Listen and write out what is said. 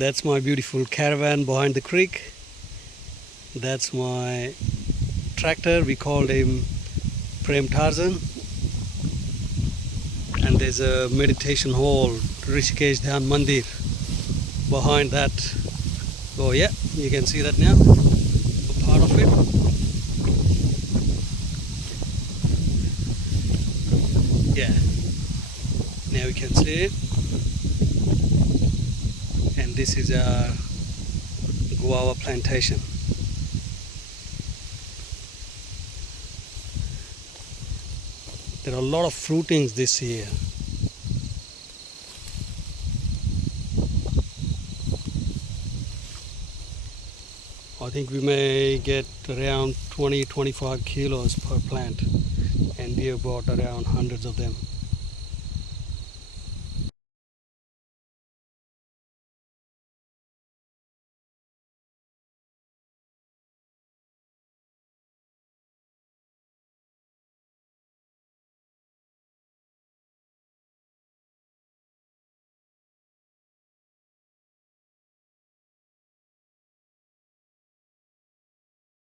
That's my beautiful caravan behind the creek. That's my tractor. We called him Prem Tarzen. And there's a meditation hall, Rishikesh Dhyan Mandir, behind that. Oh yeah, you can see that now, a part of it. Yeah, now we can see it. And this is our guava plantation. There are a lot of fruitings this year. I think we may get around 20-25 kilos per plant, and we have bought around hundreds of them.